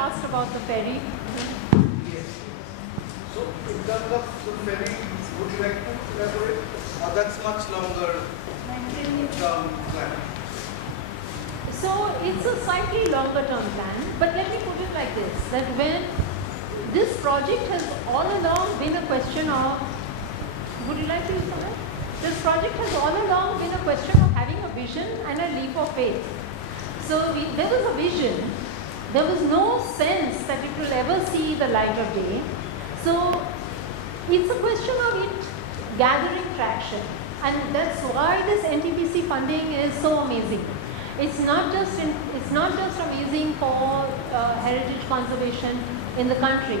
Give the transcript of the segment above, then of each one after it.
asked about the ferry. Yes. So in terms of the ferry, would you like to elaborate? That's much longer term plan. So it's a slightly longer term plan, but let me put it like this, that when this project has all along been a question of, would you like to use that? This project has all along been a question of having a vision and a leap of faith. So there was a vision, there was no sense that it will ever see the light of day. So it's a question of it gathering traction, and that's why this NTPC funding is so amazing. It's not just amazing for heritage conservation in the country.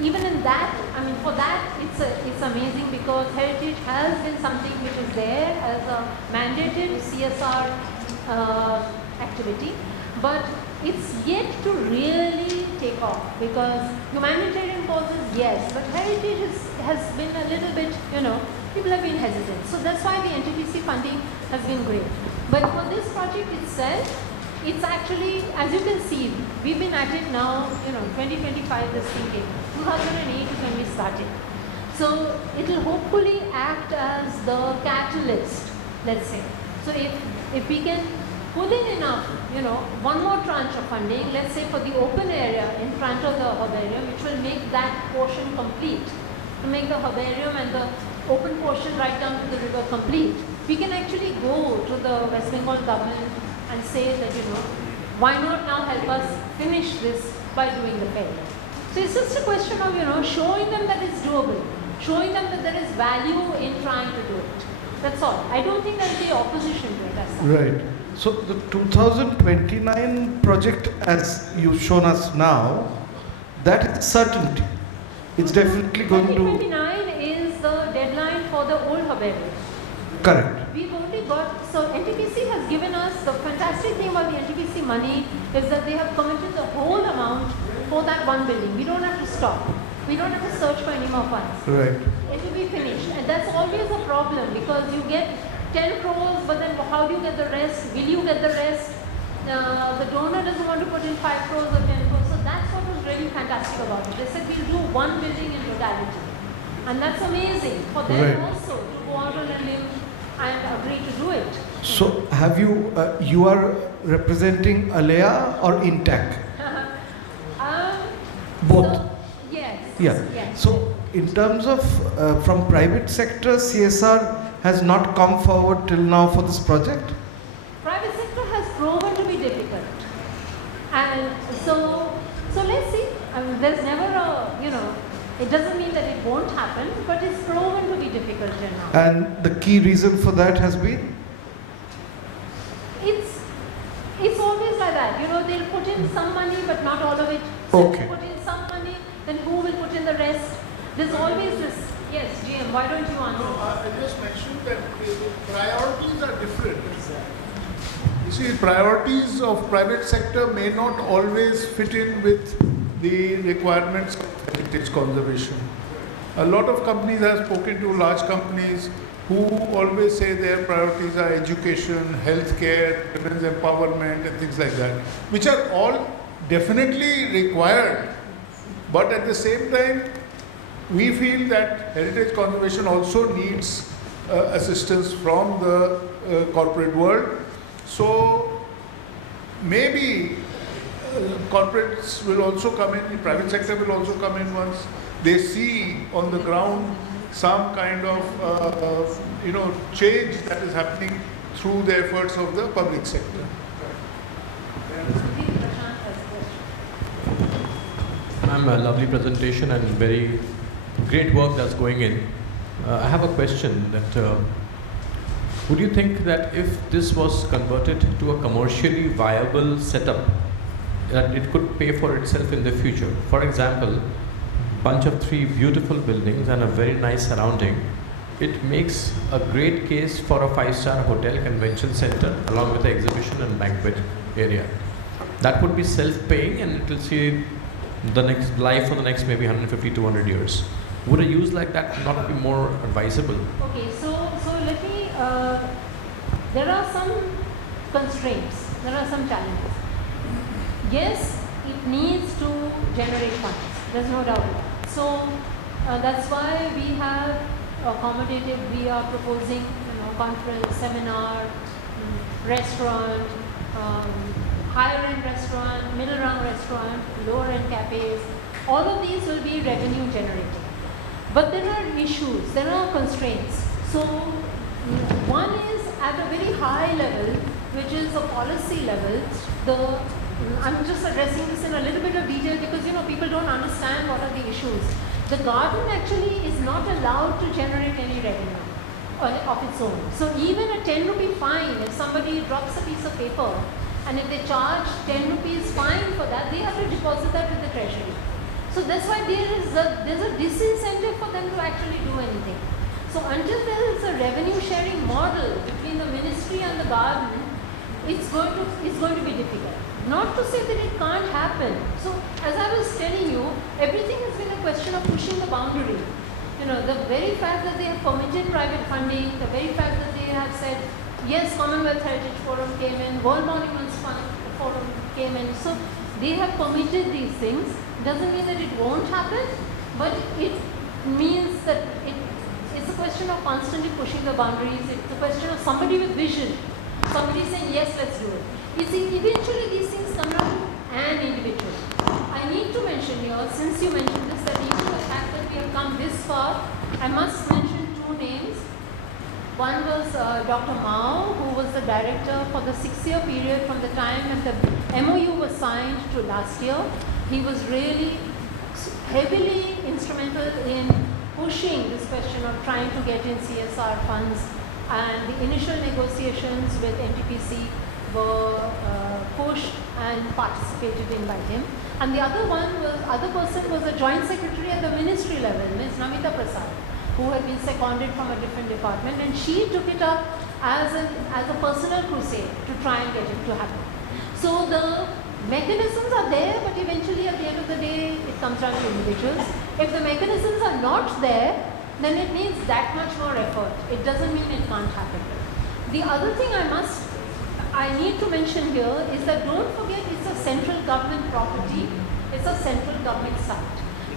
Even in that, I mean, for that it's amazing because heritage has been something which is there as a mandated CSR activity, but it's yet to really take off because humanitarian causes, yes, but heritage has been a little bit, people have been hesitant. So that's why the NTPC funding has been great. But for this project itself, it's actually, as you can see, we've been at it now, 2025 this thinking. 2008 is when we started. So it will hopefully act as the catalyst, let's say. So if we can pull in enough, one more tranche of funding, let's say for the open area in front of the herbarium, which will make that portion complete, to make the herbarium and the open portion right down to the river complete, we can actually go to the West Bengal government and say that, why not now help us finish this by doing the ferry? So it's just a question of, showing them that it's doable, showing them that there is value in trying to do it. That's all. I don't think there'll be opposition to it as such. Right. So the 2029 project, as you've shown us now, that is certainty. It's definitely going to... 2029 is the deadline for the old herbarium. Correct. We've only got, so NTPC has given us, the fantastic thing about the NTPC money is that they have committed the whole amount for that one building. We don't have to stop. We don't have to search for any more funds. Right. It will be finished. And that's always a problem because you get 10 crores, but then how do you get the rest? Will you get the rest? The donor doesn't want to put in 5 crores or 10 crores. So that's what was really fantastic about it. They said we'll do one building in totality. And that's amazing for them also to go out on a limb and agree to do it. So have you are representing Alea or Intac? Both. So, yes. Yeah. Yes. So in terms of from private sector, CSR has not come forward till now for this project? Private sector has proven to be difficult. And so let's see. I mean, there's never a, it doesn't mean that it won't happen, but it's proven to be difficult till now. And the key reason for that has been? It's always like that. They'll put in some money, but not all of it. So Okay. put in some money, then who will put in the rest? There's always this. Yes, GM, why don't you answer? I just mentioned that the priorities are different. You see, priorities of private sector may not always fit in with the requirements of heritage conservation. A lot of companies, I have spoken to large companies who always say their priorities are education, healthcare, women's empowerment and things like that, which are all definitely required. But at the same time, we feel that heritage conservation also needs assistance from the corporate world. So maybe corporates will also come in, the private sector will also come in once they see on the ground some kind of change that is happening through the efforts of the public sector. Ma'am, a lovely presentation and very great work that's going in. I have a question that would you think that if this was converted to a commercially viable setup, that it could pay for itself in the future? For example, bunch of 3 beautiful buildings and a very nice surrounding. It makes a great case for a 5-star hotel convention center along with the exhibition and banquet area. That would be self-paying and it will see the next life for the next maybe 150, 200 years. Would a use like that not be more advisable? Okay, so let me, there are some constraints, there are some challenges. Yes, it needs to generate funds. There's no doubt about it. So that's why we have accommodated, we are proposing conference, seminar, restaurant, higher end restaurant, middle rung restaurant, lower end cafes. All of these will be revenue generating. But there are issues, there are constraints. So one is at a very high level, which is a policy level. I'm just addressing this in a little bit of detail because people don't understand what are the issues. The garden actually is not allowed to generate any revenue of its own. So even a 10 rupee fine, if somebody drops a piece of paper and if they charge 10 rupees fine for that, they have to deposit that with the treasury. So that's why there's a disincentive for them to actually do anything. So until there is a revenue sharing model between the ministry and the garden, it's going to be difficult. Not to say that it can't happen. So as I was telling you, everything has been a question of pushing the boundary. The very fact that they have permitted private funding, the very fact that they have said, yes, Commonwealth Heritage Forum came in, World Monuments Forum came in. So they have permitted these things. Doesn't mean that it won't happen, but it means that it's a question of constantly pushing the boundaries. It's a question of somebody with vision, somebody saying, yes, let's do it. You see, eventually these things come down to an individual. I need to mention here, since you mentioned this, that even the fact that we have come this far, I must mention two names. One was Dr. Mao, who was the director for the 6-year period from the time when the MOU was signed to last year. He was really heavily instrumental in pushing this question of trying to get in CSR funds, and the initial negotiations with NTPC were pushed and participated in by him. And the other person was a joint secretary at the ministry level, Ms. Namita Prasad, who had been seconded from a different department, and she took it up as a personal crusade to try and get it to happen. So the mechanisms are there, but eventually at the end of the day, it comes down to individuals. If the mechanisms are not there, then it needs that much more effort. It doesn't mean it can't happen. The other thing I need to mention here is that don't forget it's a central government property. It's a central government site.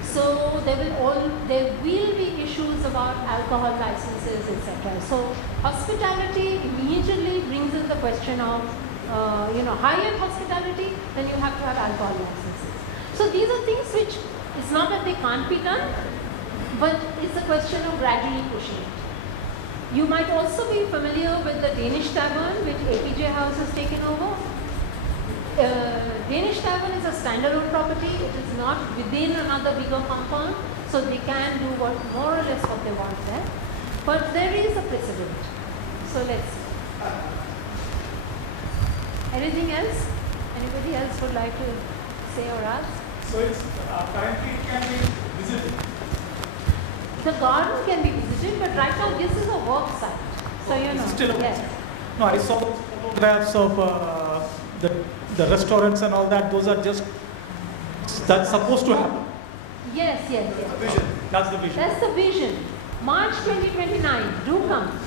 So there will be issues about alcohol licenses, etc. So hospitality immediately brings in the question of high-end hospitality, then you have to have alcohol licenses. So these are things which, it's not that they can't be done, but it's a question of gradually pushing it. You might also be familiar with the Danish Tavern, which APJ House has taken over. Danish Tavern is a standalone property. It is not within another bigger compound, so they can do more or less what they want there. But there is a precedent. So let's see. Anything else? Anybody else would like to say or ask? So it's currently it can be visited. The garden can be visited, but right now this is a work site. So It's still a work yes. site. No, I saw photographs of the restaurants and all that. Those are just, that's supposed to happen. Yes. Vision. That's the vision. That's the vision. March 2029. Do come.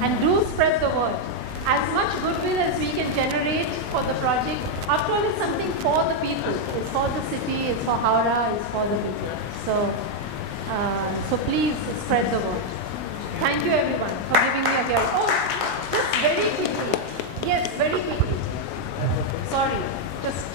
And do spread the word. As much goodwill as we can generate for the project. After all, it's something for the people. It's for the city, it's for Howrah, it's for the people. So please spread the word. Thank you everyone for giving me a hearing. Oh, just very quickly. Yes, very quickly. Sorry, just.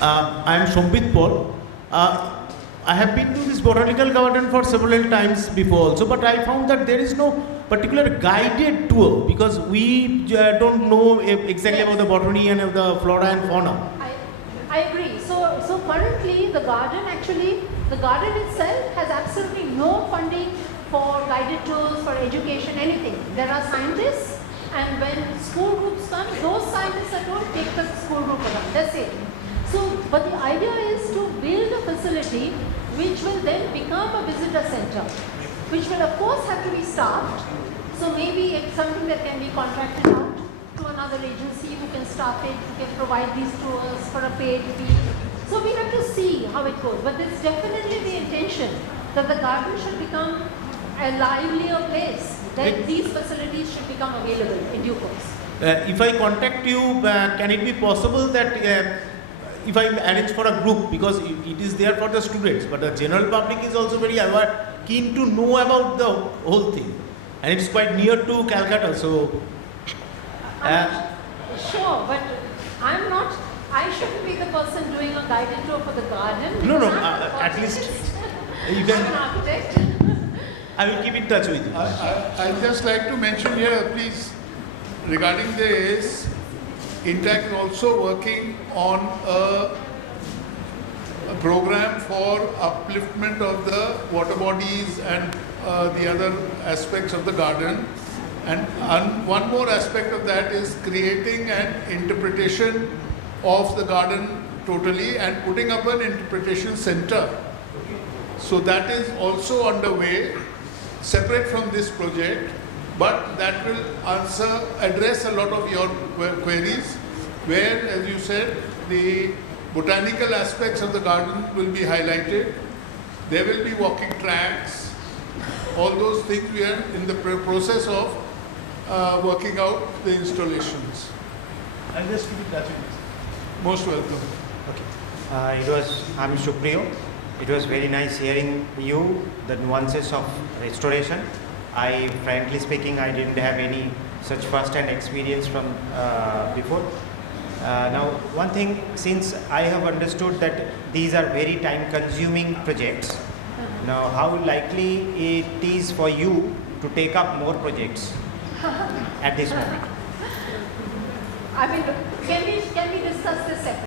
I am Shombit Paul. I have been to this botanical garden for several times before also, but I found that there is no particular guided tour because we don't know exactly about the botany and the flora and fauna. I agree. So currently the garden itself has absolutely no funding for guided tours, for education, anything. There are scientists, and when school groups come, those scientists are told take the school group around. That's it. So, but the idea is to build a facility which will then become a visitor center, which will of course have to be staffed. So maybe it's something that can be contracted out to another agency who can staff it, who can provide these tours for a paid fee. So we have to see how it goes. But there's definitely the intention that the garden should become a livelier place. Then these facilities should become available in due course. if I contact you, can it be possible that if I arrange for a group, because it is there for the students, but the general public is also very aware, keen to know about the whole thing, and it's quite near to Calcutta, so. Sure, but I'm not. I shouldn't be the person doing a guided tour for the garden. No, because I'm an at least architect. you I'm can. an architect. I will keep in touch with you. I'd just like to mention here, please, regarding this, Intact is also working on a program for upliftment of the water bodies and the other aspects of the garden. And one more aspect of that is creating an interpretation of the garden totally and putting up an interpretation center. So that is also underway, separate from this project, but that will address a lot of your queries, where, as you said, the botanical aspects of the garden will be highlighted. There will be walking tracks, all those things we are in the process of working out the installations. I'll just keep in touch with you. Most welcome. Okay. I'm Supriyo. It was very nice hearing you, the nuances of restoration. Frankly speaking, I didn't have any such first-hand experience from before. Now, one thing, since I have understood that these are very time-consuming projects, now how likely it is for you to take up more projects at this moment? I mean, can we discuss this separately?